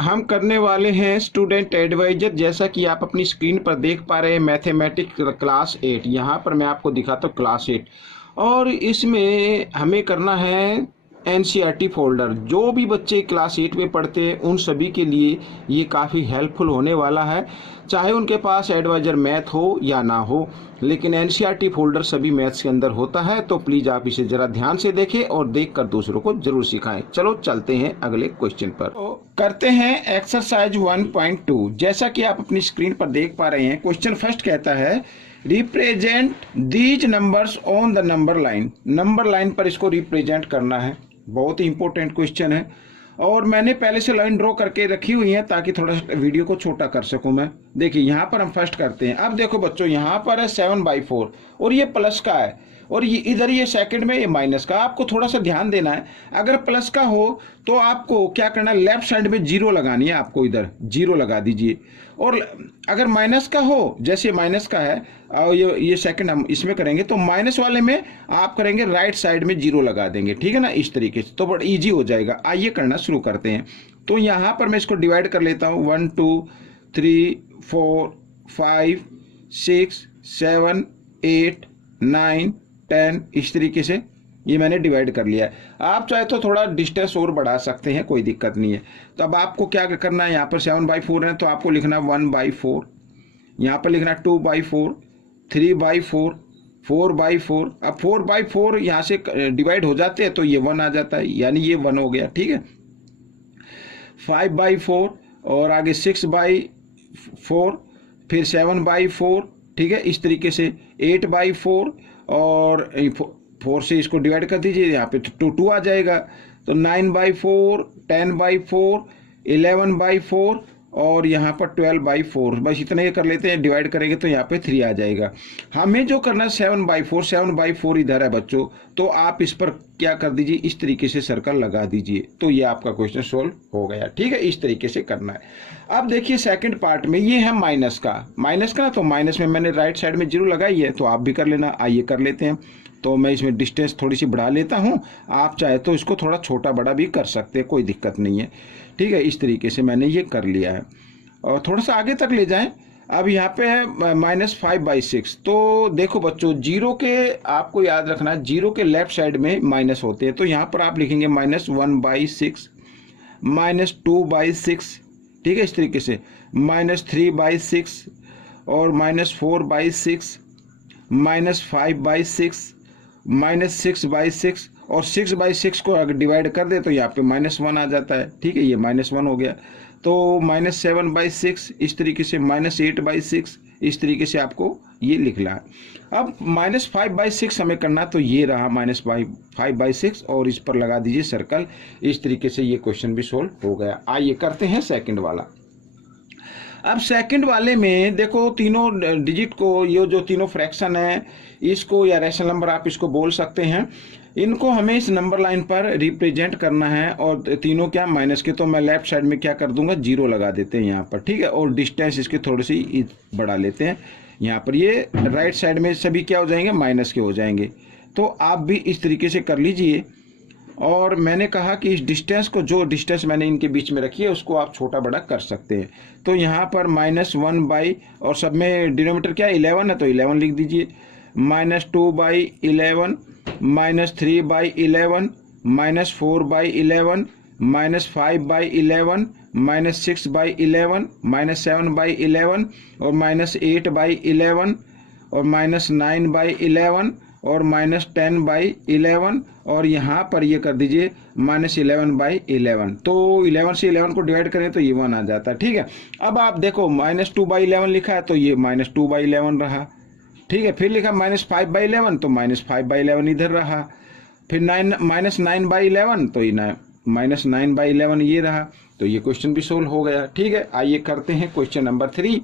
हम करने वाले हैं स्टूडेंट एडवाइजर। जैसा कि आप अपनी स्क्रीन पर देख पा रहे हैं मैथमेटिक्स क्लास 8। यहाँ पर मैं आपको दिखाता हूँ क्लास 8 और इसमें हमें करना है एनसीईआरटी फोल्डर। जो भी बच्चे क्लास 8 में पढ़ते हैं उन सभी के लिए ये काफ़ी हेल्पफुल होने वाला है, चाहे उनके पास एडवाइजर मैथ हो या ना हो, लेकिन एनसीईआरटी फोल्डर सभी मैथ्स के अंदर होता है। तो प्लीज़ आप इसे ज़रा ध्यान से देखें और देखकर दूसरों को जरूर सिखाएं। चलो चलते हैं अगले क्वेश्चन पर। तो करते हैं एक्सरसाइज 1.2। जैसा कि आप अपनी स्क्रीन पर देख पा रहे हैं, क्वेश्चन फर्स्ट कहता है represent these numbers on the number line. Number line पर इसको रिप्रेजेंट करना है। बहुत ही इंपॉर्टेंट क्वेश्चन है और मैंने पहले से लाइन ड्रॉ करके रखी हुई है ताकि थोड़ा सा वीडियो को छोटा कर सकूं मैं। देखिए यहाँ पर हम फर्स्ट करते हैं। अब देखो बच्चों, यहाँ पर है 7/4 और ये प्लस का है और ये इधर ये सेकंड में ये माइनस का। आपको थोड़ा सा ध्यान देना है, अगर प्लस का हो तो आपको क्या करना है, लेफ्ट साइड में जीरो लगानी है। आपको इधर जीरो लगा दीजिए। और अगर माइनस का हो, जैसे माइनस का है और ये सेकंड हम इसमें करेंगे तो माइनस वाले में आप करेंगे राइट साइड में जीरो लगा देंगे, ठीक है ना, इस तरीके से। तो बड़ा ईजी हो जाएगा। आइए करना शुरू करते हैं। तो यहाँ पर मैं इसको डिवाइड कर लेता हूँ 1 2 3 4 5 6 7 8 9 10, इस तरीके से ये मैंने डिवाइड कर लिया है। आप चाहे तो थोड़ा डिस्टेंस और बढ़ा सकते हैं, कोई दिक्कत नहीं है। तो अब आपको क्या करना है, यहाँ पर 7/4 है तो आपको लिखना 1/4, यहाँ पर लिखना 2/4, 3/4, 4/4। अब 4/4 यहाँ से डिवाइड हो जाते हैं तो ये 1 आ जाता है, यानी ये 1 हो गया, ठीक है। 5/4 और आगे 6/4, फिर 7/4, ठीक है, इस तरीके से 8/4 और 4 से इसको डिवाइड कर दीजिए, यहाँ पे 2 आ जाएगा। तो 9/4, 10/4, 11/4 और यहाँ पर 12/4। बस इतना ही कर लेते हैं, डिवाइड करेंगे तो यहाँ पे 3 आ जाएगा। हमें जो करना है 7/4 इधर है बच्चों, तो आप इस पर क्या कर दीजिए, इस तरीके से सर्कल लगा दीजिए। तो ये आपका क्वेश्चन सोल्व हो गया, ठीक है। इस तरीके से करना है। अब देखिए सेकंड पार्ट में ये है माइनस का ना, तो माइनस में मैंने राइट साइड में जीरो लगाई है, तो आप भी कर लेना। आइए कर लेते हैं। तो मैं इसमें डिस्टेंस थोड़ी सी बढ़ा लेता हूँ, आप चाहे तो इसको थोड़ा छोटा बड़ा भी कर सकते हैं, कोई दिक्कत नहीं है, ठीक है। इस तरीके से मैंने ये कर लिया है और थोड़ा सा आगे तक ले जाएं। अब यहाँ पे है -5/6। तो देखो बच्चों, जीरो के आपको याद रखना है, जीरो के लेफ्ट साइड में माइनस होते हैं। तो यहाँ पर आप लिखेंगे -1/6, -2/6, ठीक है, इस तरीके से -3/6 और -4/6, -5/6, -6/6 और 6/6 को अगर डिवाइड कर दे तो यहाँ पे -1 आ जाता है, ठीक है। ये -1 हो गया। तो -7/6, इस तरीके से -8/6, इस तरीके से आपको ये लिखना है। अब -5/6 हमें करना, तो ये रहा -5/6 और इस पर लगा दीजिए सर्कल। इस तरीके से ये क्वेश्चन भी सोल्व हो गया। आइए करते हैं सेकंड वाला। अब सेकंड वाले में देखो, तीनों डिजिट को, ये जो तीनों फ्रैक्शन है, इसको या रैशनल नंबर आप इसको बोल सकते हैं, इनको हमें इस नंबर लाइन पर रिप्रेजेंट करना है। और तीनों क्या माइनस के, तो मैं लेफ्ट साइड में क्या कर दूंगा, जीरो लगा देते हैं यहाँ पर, ठीक है। और डिस्टेंस इसके थोड़ी सी बढ़ा लेते हैं। यहाँ पर ये राइट साइड में सभी क्या हो जाएंगे, माइनस के हो जाएंगे। तो आप भी इस तरीके से कर लीजिए। और मैंने कहा कि इस डिस्टेंस को, जो डिस्टेंस मैंने इनके बीच में रखी है, उसको आप छोटा बड़ा कर सकते हैं। तो यहाँ पर -1 और सब में डिनोमीटर क्या है, 11 है, तो 11 लिख दीजिए। -2/11, -3/11, -4/11, -5/11, -6/11, -7/11 और -8/11 और -9/11 और -10/11 और यहाँ पर ये कर दीजिए -11/11। तो 11 से 11 को डिवाइड करें तो ये 1 आ जाता है, ठीक है। अब आप देखो -2/11 लिखा है तो ये -2/11 रहा, ठीक है। फिर लिखा -5/11 तो -5/11 इधर रहा। फिर -9/11 तो ये -9/11 ये रहा। तो ये क्वेश्चन भी सोल्व हो गया, ठीक है। आइए करते हैं क्वेश्चन नंबर 3।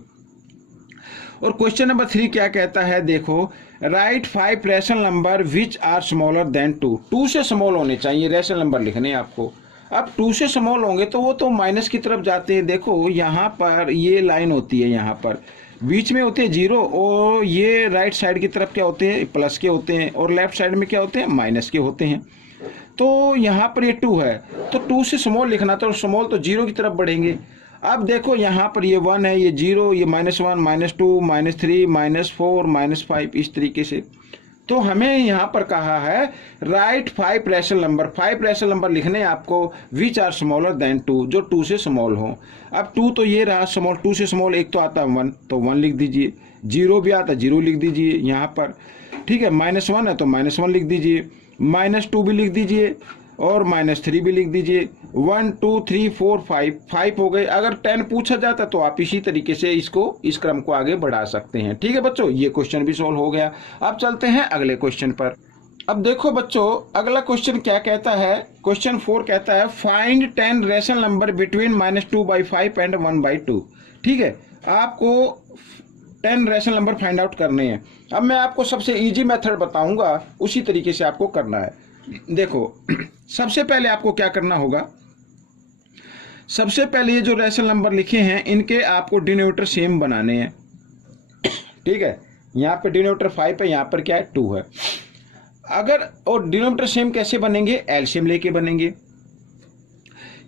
और क्वेश्चन नंबर 3 क्या कहता है, देखो, right 5 rational number which are smaller than 2। 2 से स्मॉल होने चाहिए रैशनल नंबर लिखने हैं आपको। अब 2 से स्मॉल होंगे तो वो तो माइनस की तरफ जाते हैं। देखो यहाँ पर ये लाइन होती है, यहाँ पर बीच में होते हैं जीरो, और ये राइट साइड की तरफ क्या होते हैं, प्लस के होते हैं, और लेफ्ट साइड में क्या होते हैं, माइनस के होते हैं। तो यहाँ पर ये 2 है, तो 2 से स्मॉल लिखना, तो स्मॉल तो 0 की तरफ बढ़ेंगे। अब देखो यहाँ पर ये 1 है, ये 0, ये -1, -2, -3, -4, -5, इस तरीके से। तो हमें यहाँ पर कहा है right 5 rational number. 5 rational number लिखने आपको विच आर स्मॉलर देन 2, जो 2 से स्मॉल हो। अब 2 तो ये रहा स्मॉल, 2 से स्मॉल एक तो आता है 1, तो 1 लिख दीजिए। 0 भी आता है, 0 लिख दीजिए यहाँ पर, ठीक है। -1 है तो -1 लिख दीजिए, -2 भी लिख दीजिए और -3 भी लिख दीजिए। 1 2 3 4 5 हो गए। अगर 10 पूछा जाता तो आप इसी तरीके से इस क्रम को आगे बढ़ा सकते हैं। ठीक है बच्चों, ये क्वेश्चन भी सोल्व हो गया। अब चलते हैं अगले क्वेश्चन पर। अब देखो बच्चों, अगला क्वेश्चन क्या कहता है, क्वेश्चन 4 कहता है find 10 rational number between -2/5 and 1/2। ठीक है, आपको 10 रैशनल नंबर फाइंड आउट करने हैं। अब मैं आपको सबसे इजी मेथड बताऊंगा, उसी तरीके से आपको करना है। देखो सबसे पहले आपको क्या करना होगा, सबसे पहले ये जो रैशनल नंबर लिखे हैं इनके आपको डिनोमिनेटर सेम बनाने हैं। ठीक है, यहाँ पे डिनोमिनेटर 5 है, यहाँ पर क्या है 2 है। अगर और डिनोमिनेटर सेम कैसे बनेंगे, एलसीएम लेके बनेंगे।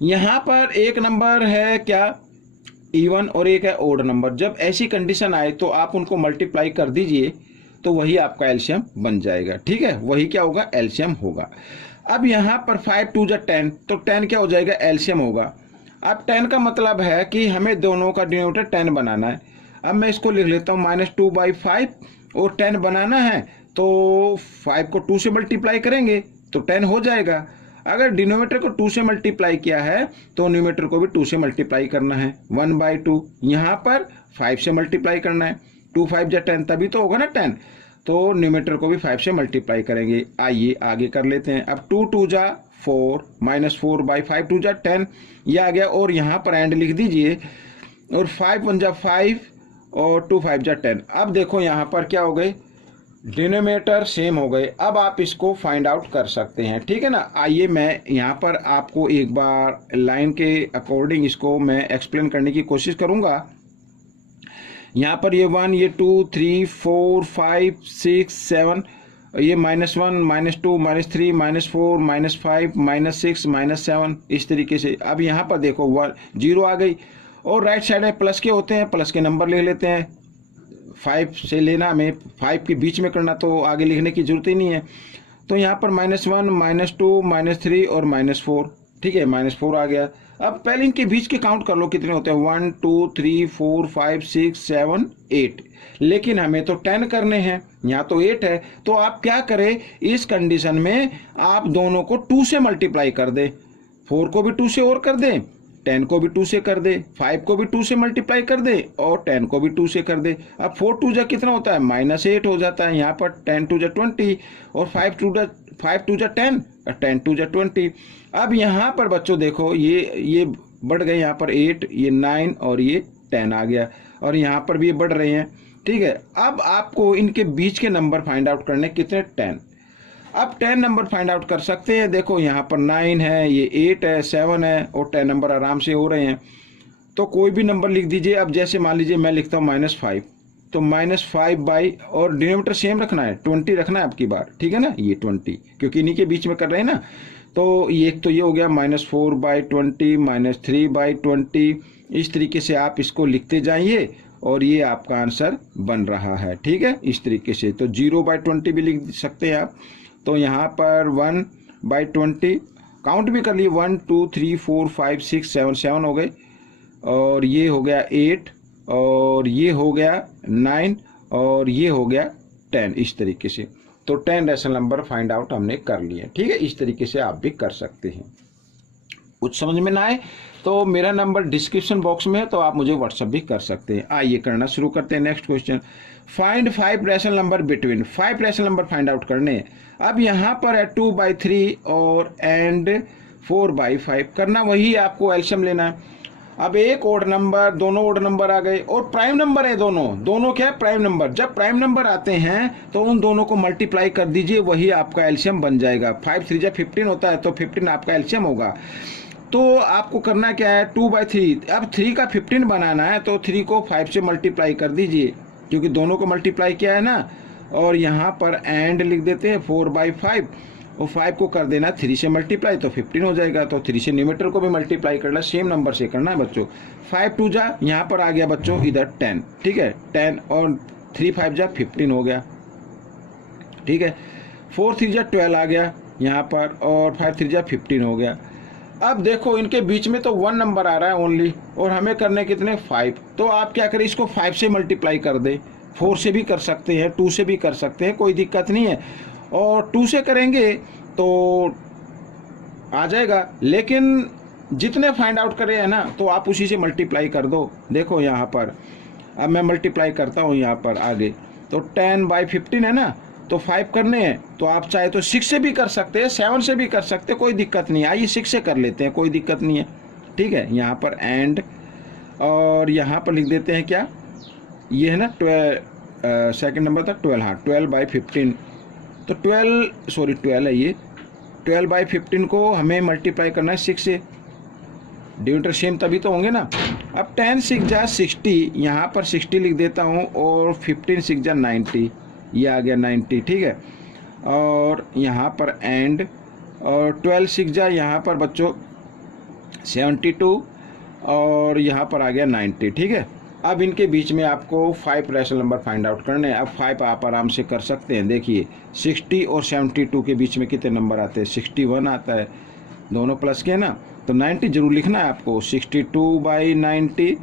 यहाँ पर एक नंबर है क्या इवन और एक है ओड नंबर। जब ऐसी कंडीशन आए तो आप उनको मल्टीप्लाई कर दीजिए, तो वही आपका एलसीएम बन जाएगा। ठीक है, वही क्या होगा, एलसीएम होगा। अब यहाँ पर 5 2 जा 10, तो 10 क्या हो जाएगा, एलसीएम होगा। अब 10 का मतलब है कि हमें दोनों का डिनोमिनेटर 10 बनाना है। अब मैं इसको लिख लेता हूँ -2/5 और 10 बनाना है, तो 5 को 2 से मल्टीप्लाई करेंगे तो 10 हो जाएगा। अगर डिनोमिनेटर को 2 से मल्टीप्लाई किया है तो न्यूमेरेटर को भी 2 से मल्टीप्लाई करना है। 1/2 यहाँ पर 5 से मल्टीप्लाई करना है, 2 5 जा 10, तभी तो होगा ना 10। तो न्यूमेरेटर को भी 5 से मल्टीप्लाई करेंगे। आइए आगे कर लेते हैं। अब 2 2 जा 4, -4/5 2 जा 10, ये आ गया। और यहाँ पर एंड लिख दीजिए, और 5 1 जा 5 और 2 5 जा 10। अब देखो यहाँ पर क्या हो गए, डिनोमिनेटर सेम हो गए। अब आप इसको फाइंड आउट कर सकते हैं। ठीक है ना, आइए मैं यहाँ पर आपको एक बार लाइन के अकॉर्डिंग इसको मैं एक्सप्लेन करने की कोशिश करूँगा। यहाँ पर ये 1, ये 2 3 4 5 6 7, ये -1 -2 -3 -4 -5 -6 -7, इस तरीके से। अब यहाँ पर देखो 0 आ गई, और राइट साइड में प्लस के होते हैं, प्लस के नंबर ले लेते हैं। 5 से लेना हमें, 5 के बीच में करना, तो आगे लिखने की जरूरत ही नहीं है। तो यहाँ पर -1 -2 -3 और -4। ठीक है, -4 आ गया। अब पहले इनके बीच के काउंट कर लो कितने होते हैं, 1 2 3 4 5 6 7 8। लेकिन हमें तो 10 करने हैं, यहाँ तो 8 है। तो आप क्या करें, इस कंडीशन में आप दोनों को 2 से मल्टीप्लाई कर दें। 4 को भी 2 से और कर दें, 10 को भी 2 से कर दे, 5 को भी 2 से मल्टीप्लाई कर दे और 10 को भी 2 से कर दे। अब 4 2 जा कितना होता है, -8 हो जाता है। यहाँ पर 10 2 जा 20 और 5 2 जा 10 और 10 2 जा 20। अब यहाँ पर बच्चों देखो ये बढ़ गए, यहाँ पर 8, ये 9 और ये 10 आ गया, और यहाँ पर भी ये बढ़ रहे हैं। ठीक है, अब आपको इनके बीच के नंबर फाइंड आउट करने कितने, 10। अब 10 नंबर फाइंड आउट कर सकते हैं। देखो यहाँ पर 9 है, ये 8 है, 7 है, और 10 नंबर आराम से हो रहे हैं। तो कोई भी नंबर लिख दीजिए। अब जैसे मान लीजिए मैं लिखता हूँ -5, तो -5 और डिनोमिनेटर सेम रखना है, 20 रखना है आपकी बार। ठीक है ना, ये 20 क्योंकि इन्हीं के बीच में कर रहे हैं ना। तो ये एक तो ये हो गया -4/20 -3/20। इस तरीके से आप इसको लिखते जाइए और ये आपका आंसर बन रहा है। ठीक है, इस तरीके से। तो 0/20 भी लिख सकते हैं आप। तो यहाँ पर 1/20 काउंट भी कर लिए, 1 2 3 4 5 6 7 हो गए, और ये हो गया 8, और ये हो गया 9, और ये हो गया 10, इस तरीके से। तो 10 रैशनल नंबर फाइंड आउट हमने कर लिए। ठीक है, इस तरीके से आप भी कर सकते हैं। कुछ समझ में ना आए तो मेरा नंबर डिस्क्रिप्शन बॉक्स में है, तो आप मुझे व्हाट्सअप भी कर सकते हैं। आइए करना शुरू करते हैं। Next question, find 5 rational number between. 5 rational number find out करने हैं। अब यहाँ पर है 2/3 और एंड 4/5 करना, वही आपको एलसीएम लेना है। अब एक ओड नंबर, दोनों ओड नंबर आ गए, और प्राइम नंबर है दोनों क्या है, प्राइम नंबर। जब प्राइम नंबर आते हैं तो उन दोनों को मल्टीप्लाई कर दीजिए, वही आपका एलसीएम बन जाएगा। 5 3 जा 15 होता है, तो 15 आपका एलसीएम होगा। तो आपको करना क्या है, 2/3। अब 3 का 15 बनाना है, तो 3 को 5 से मल्टीप्लाई कर दीजिए, क्योंकि दोनों को मल्टीप्लाई किया है ना। और यहाँ पर एंड लिख देते हैं 4/5, और 5 को कर देना 3 से मल्टीप्लाई तो 15 हो जाएगा। तो 3 से न्यूमरेटर को भी मल्टीप्लाई करना, सेम नंबर से करना है बच्चों। 5 2 जा, यहाँ पर आ गया बच्चों इधर 10, ठीक है, 10 और 3 5 जा 15 हो गया, ठीक है। 4 3 जा 12 आ गया यहाँ पर, और 5 3 जा 15 हो गया। अब देखो इनके बीच में तो 1 नंबर आ रहा है ओनली, और हमें करने कितने 5। तो आप क्या करें, इसको 5 से मल्टीप्लाई कर दे। 4 से भी कर सकते हैं, 2 से भी कर सकते हैं, कोई दिक्कत नहीं है। और 2 से करेंगे तो आ जाएगा, लेकिन जितने फाइंड आउट करे है ना, तो आप उसी से मल्टीप्लाई कर दो। देखो यहाँ पर अब मैं मल्टीप्लाई करता हूँ यहाँ पर आगे, तो 10/15 है ना, तो 5 करने हैं, तो आप चाहे तो 6 से भी कर सकते हैं, 7 से भी कर सकते हैं, कोई दिक्कत नहीं है। आइए 6 से कर लेते हैं, कोई दिक्कत नहीं है, ठीक है। यहाँ पर एंड, और यहाँ पर लिख देते हैं क्या, ये है ना 12, सेकंड नंबर था 12, हाँ 12/15, तो 12 है ये, 12/15 को हमें मल्टीप्लाई करना है 6 से। डिविडेंड सेम तभी तो होंगे ना। अब 10 6 जा 60, यहाँ पर 60 लिख देता हूँ, और 15 6 जा 90, ये आ गया 90, ठीक है। और यहाँ पर एंड, और 12 6 जा यहाँ पर बच्चों 72, और यहाँ पर आ गया 90, ठीक है। अब इनके बीच में आपको 5 रैशनल नंबर फाइंड आउट करने हैं। अब 5 आप आराम से कर सकते हैं। देखिए 60 और 72 के बीच में कितने नंबर आते हैं, 61 आता है, दोनों प्लस के ना, तो 90 जरूर लिखना है आपको। 62/90,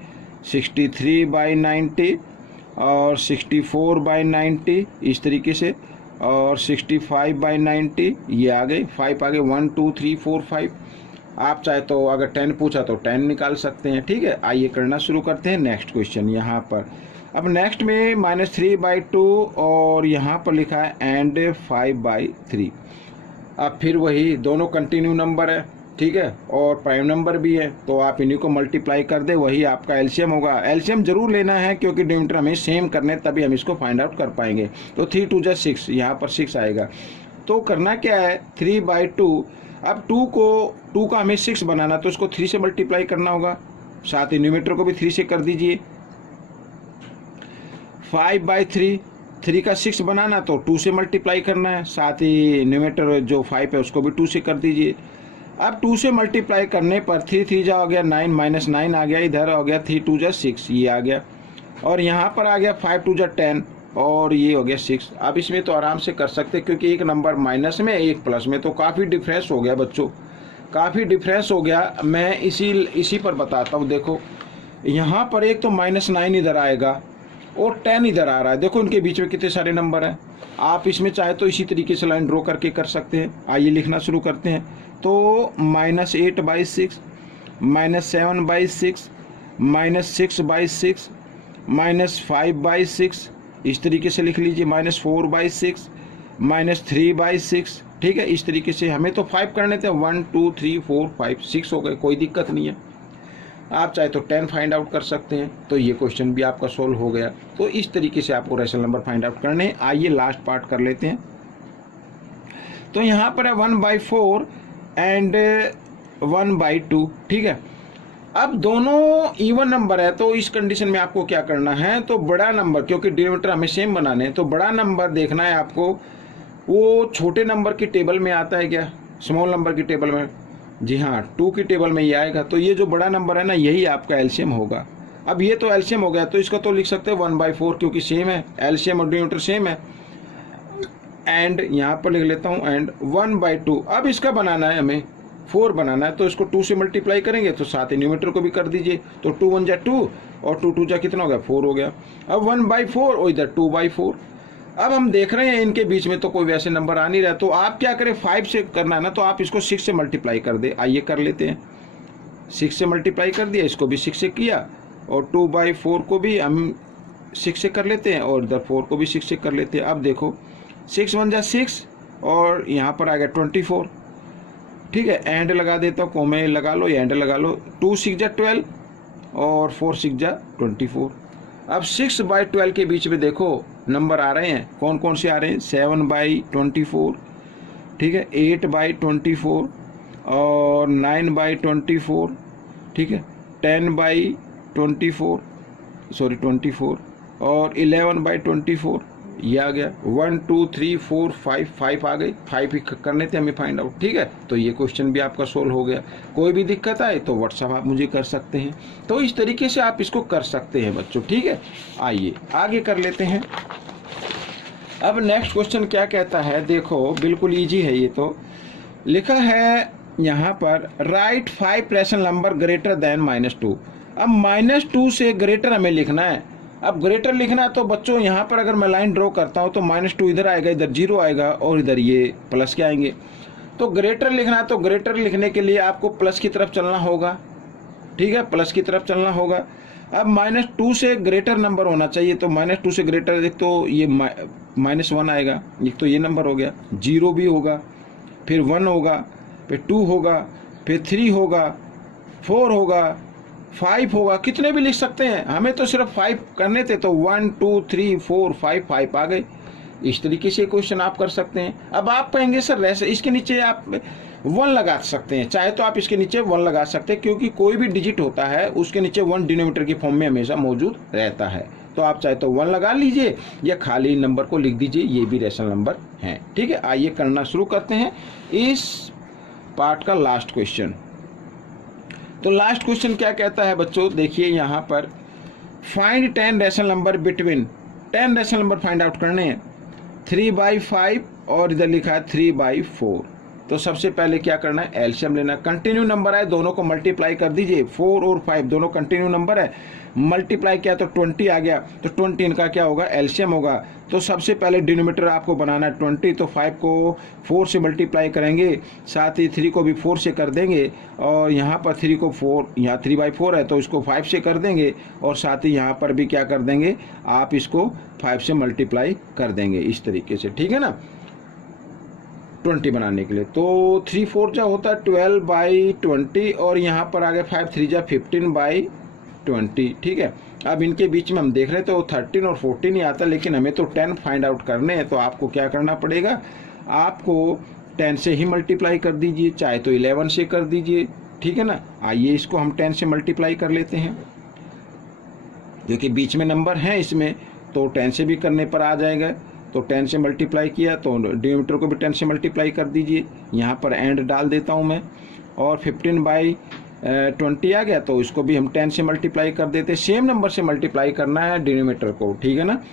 63/90, और 64/90, इस तरीके से, और 65/90, ये आ गए 5 आ गए, 1 2 3 4 5। आप चाहे तो अगर 10 पूछा तो 10 निकाल सकते हैं, ठीक है। आइए करना शुरू करते हैं नेक्स्ट क्वेश्चन। यहाँ पर अब नेक्स्ट में -3/2, और यहाँ पर लिखा है एंड 5/3। अब फिर वही दोनों कंटिन्यू नंबर है, ठीक है, और प्राइम नंबर भी है, तो आप इन्हीं को मल्टीप्लाई कर दे, वही आपका एलसीएम होगा। एलसीएम जरूर लेना है, क्योंकि डिनोमिनेटर हमें सेम करने, तभी हम इसको फाइंड आउट कर पाएंगे। तो 3 2 जा 6, यहाँ पर 6 आएगा। तो करना क्या है, 3/2। अब 2 का हमें 6 बनाना, तो इसको 3 से मल्टीप्लाई करना होगा, साथ ही न्यूमरेटर को भी 3 से कर दीजिए। 5/3, 3 का 6 बनाना तो 2 से मल्टीप्लाई करना है, साथ ही न्यूमरेटर जो 5 है उसको भी 2 से कर दीजिए। अब 2 से मल्टीप्लाई करने पर 3 3 जा हो गया 9, -9 आ गया, इधर हो गया 3 2 जा 6, ये आ गया, और यहाँ पर आ गया 5 2 जा 10, और ये हो गया 6। अब इसमें तो आराम से कर सकते, क्योंकि एक नंबर माइनस में एक प्लस में, तो काफ़ी डिफरेंस हो गया बच्चों, काफ़ी डिफरेंस हो गया। मैं इसी पर बताता हूँ। देखो यहाँ पर एक तो -9 इधर आएगा, और 10 इधर आ रहा है। देखो इनके बीच में कितने सारे नंबर हैं। आप इसमें चाहे तो इसी तरीके से लाइन ड्रॉ करके कर सकते हैं। आइए लिखना शुरू करते हैं। तो -8/6, -7/6, -6/6, -5/6, इस तरीके से लिख लीजिए, -4/6, -3/6, ठीक है। इस तरीके से हमें तो 5 करने थे, 1 2 3 4 5 6 हो गए, कोई दिक्कत नहीं है। आप चाहे तो 10 फाइंड आउट कर सकते हैं, तो ये क्वेश्चन भी आपका सोल्व हो गया। तो इस तरीके से आपको रैशनल नंबर फाइंड आउट करने हैं। आइए लास्ट पार्ट कर लेते हैं। तो यहाँ पर है 1/4 एंड 1/2, ठीक है। अब दोनों इवन नंबर है, तो इस कंडीशन में आपको क्या करना है, तो बड़ा नंबर, क्योंकि डिनोमिनेटर हमें सेम बनाने हैं, तो बड़ा नंबर देखना है आपको। वो छोटे नंबर की टेबल में आता है क्या, स्मॉल नंबर की टेबल में, जी हाँ 2 की टेबल में ये आएगा। तो ये जो बड़ा नंबर है ना, यही आपका एलसीएम होगा। अब ये तो एलसीएम हो गया, तो इसका तो लिख सकते हैं 1/4, क्योंकि सेम है, एलसीएम और डिनोमिनेटर सेम है। एंड यहाँ पर लिख लेता हूँ एंड 1/2। अब इसका बनाना है हमें 4 बनाना है, तो इसको 2 से मल्टीप्लाई करेंगे, तो साथ ही न्यूमरेटर को भी कर दीजिए। तो 2 1 जा 2, और 2 2 जा कितना हो गया 4 हो गया। अब 1/4 और इधर 2/4। अब हम देख रहे हैं इनके बीच में तो कोई वैसे नंबर आ नहीं रहा, तो आप क्या करें, 5 से करना है ना, तो आप इसको 6 से मल्टीप्लाई कर दे। आइए कर लेते हैं। 6 से मल्टीप्लाई कर दिया, इसको भी 6 से किया, और 2/4 को भी हम 6 से कर लेते हैं, और इधर 4 को भी 6 से कर लेते हैं। अब देखो 6 1 जा 6, और यहाँ पर आ गया 24, ठीक है। एंड लगा देता हूँ, कोमे लगा लो या एंड लगा लो। 2 6 जा 12, और 4 6 जा 24। अब 6/12 के बीच में देखो नंबर आ रहे हैं, कौन कौन से आ रहे हैं, 7/24, ठीक है, 8/24, और 9/24, ठीक है, 10/24, 24, और 11/24, ये आ गया 1 2 3 4 5 5 आ गई, 5 ही करने थे हमें फाइंड आउट। ठीक है, तो ये क्वेश्चन भी आपका सोल्व हो गया। कोई भी दिक्कत आए तो व्हाट्सएप आप मुझे कर सकते हैं। तो इस तरीके से आप इसको कर सकते हैं बच्चों। ठीक है, आइए आगे कर लेते हैं। अब नेक्स्ट क्वेश्चन क्या कहता है, देखो बिल्कुल ईजी है। ये तो लिखा है यहाँ पर right 5 rational number greater than -2। अब -2 से ग्रेटर हमें लिखना है। अब ग्रेटर लिखना है तो बच्चों यहाँ पर अगर मैं लाइन ड्रॉ करता हूँ तो -2 इधर आएगा, इधर 0 आएगा और इधर ये प्लस के आएंगे। तो ग्रेटर लिखना है तो ग्रेटर लिखने के लिए आपको प्लस की तरफ चलना होगा। ठीक है, प्लस की तरफ चलना होगा। अब -2 से ग्रेटर नंबर होना चाहिए, तो -2 से ग्रेटर एक तो ये -1 आएगा, एक तो ये नंबर हो गया, 0 भी होगा, फिर 1 होगा, फिर 2 होगा, फिर 3 होगा, 4 होगा, 5 होगा, कितने भी लिख सकते हैं। हमें तो सिर्फ 5 करने थे, तो 1 2 3 4 5 आ गए। इस तरीके से क्वेश्चन आप कर सकते हैं। अब आप कहेंगे सर वैसे इसके नीचे आप 1 लगा सकते हैं, चाहे तो आप इसके नीचे 1 लगा सकते हैं, क्योंकि कोई भी डिजिट होता है उसके नीचे 1 डिनोमिनेटर की फॉर्म में हमेशा मौजूद रहता है। तो आप चाहे तो 1 लगा लीजिए या खाली नंबर को लिख दीजिए, ये भी रैशनल नंबर हैं। ठीक है, आइए करना शुरू करते हैं इस पार्ट का लास्ट क्वेश्चन। तो लास्ट क्वेश्चन क्या कहता है बच्चों, देखिए यहाँ पर find 10 rational number between 10 rational number find out करने हैं 3/5 और इधर लिखा है 3/4। तो सबसे पहले क्या करना है, एलसीएम लेना। कंटिन्यू नंबर है, दोनों को मल्टीप्लाई कर दीजिए। 4 और 5 दोनों कंटिन्यू नंबर है, मल्टीप्लाई किया तो 20 आ गया, तो 20 इनका क्या होगा, एलसीएम होगा। तो सबसे पहले डिनोमिनेटर आपको बनाना है 20, तो 5 को 4 से मल्टीप्लाई करेंगे, साथ ही 3 को भी 4 से कर देंगे, और यहाँ पर 3 को 4, यहाँ 3/4 है तो इसको 5 से कर देंगे, और साथ ही यहाँ पर भी क्या कर देंगे, आप इसको 5 से मल्टीप्लाई कर देंगे इस तरीके से। ठीक है ना, 20 बनाने के लिए। तो 3 4 जा होता है 12/20, और यहाँ पर आ गया 5 3 जा 15/20। ठीक है, अब इनके बीच में हम देख रहे तो 13 और 14 ही आता, लेकिन हमें तो 10 फाइंड आउट करने हैं। तो आपको क्या करना पड़ेगा, आपको 10 से ही मल्टीप्लाई कर दीजिए, चाहे तो 11 से कर दीजिए। ठीक है ना, आइए इसको हम 10 से मल्टीप्लाई कर लेते हैं, क्योंकि बीच में नंबर है इसमें, तो 10 से भी करने पर आ जाएगा। तो 10 से मल्टीप्लाई किया तो डिनोमिनेटर को भी 10 से मल्टीप्लाई कर दीजिए। यहाँ पर एंड डाल देता हूँ मैं, और 15/20 आ गया, तो इसको भी हम 10 से मल्टीप्लाई कर देते। सेम नंबर से मल्टीप्लाई करना है डिनोमिनेटर को, ठीक है ना,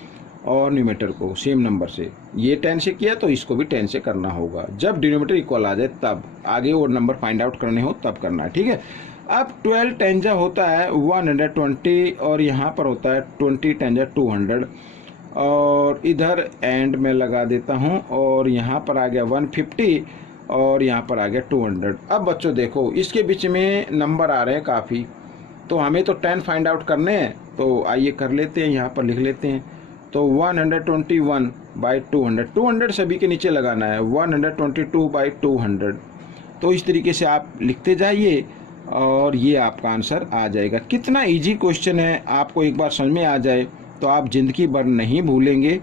और न्यूमेटर को सेम नंबर से। ये 10 से किया तो इसको भी 10 से करना होगा। जब डिनोमिनेटर इक्वल आ जाए तब आगे और नंबर फाइंड आउट करने हो तब करना है। ठीक है, अब 12 10 जा होता है 120, और यहाँ पर होता है 20 10 जा 200, और इधर एंड में लगा देता हूँ, और यहाँ पर आ गया 150, और यहाँ पर आ गया 200। अब बच्चों देखो इसके बीच में नंबर आ रहे हैं काफ़ी, तो हमें तो 10 फाइंड आउट करने हैं। तो आइए कर लेते हैं, यहाँ पर लिख लेते हैं। तो 121/200, 200 सभी के नीचे लगाना है, 122/200। तो इस तरीके से आप लिखते जाइए और ये आपका आंसर आ जाएगा। कितना इजी क्वेश्चन है, आपको एक बार समझ में आ जाए तो आप ज़िंदगी भर नहीं भूलेंगे,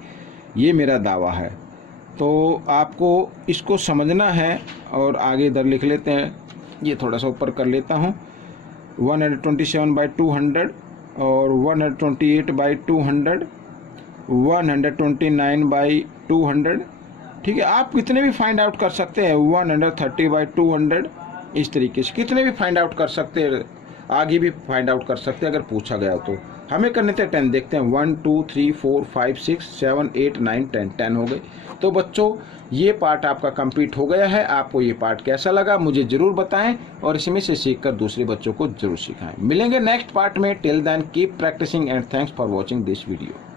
ये मेरा दावा है। तो आपको इसको समझना है, और आगे इधर लिख लेते हैं, ये थोड़ा सा ऊपर कर लेता हूँ, 127/200 और 128/200, 129/200। ठीक है, आप कितने भी फाइंड आउट कर सकते हैं, 130/200, इस तरीके से कितने भी फाइंड आउट कर सकते हैं, आगे भी फाइंड आउट कर सकते हैं अगर पूछा गया तो। हमें करने थे 10, देखते हैं 1 2 3 4 5 6 7 8 9 10, 10 हो गए। तो बच्चों ये पार्ट आपका कंप्लीट हो गया है। आपको ये पार्ट कैसा लगा मुझे ज़रूर बताएं, और इसमें से सीखकर दूसरे बच्चों को जरूर सिखाएं। मिलेंगे नेक्स्ट पार्ट में। Till then keep practicing and thanks for watching this video.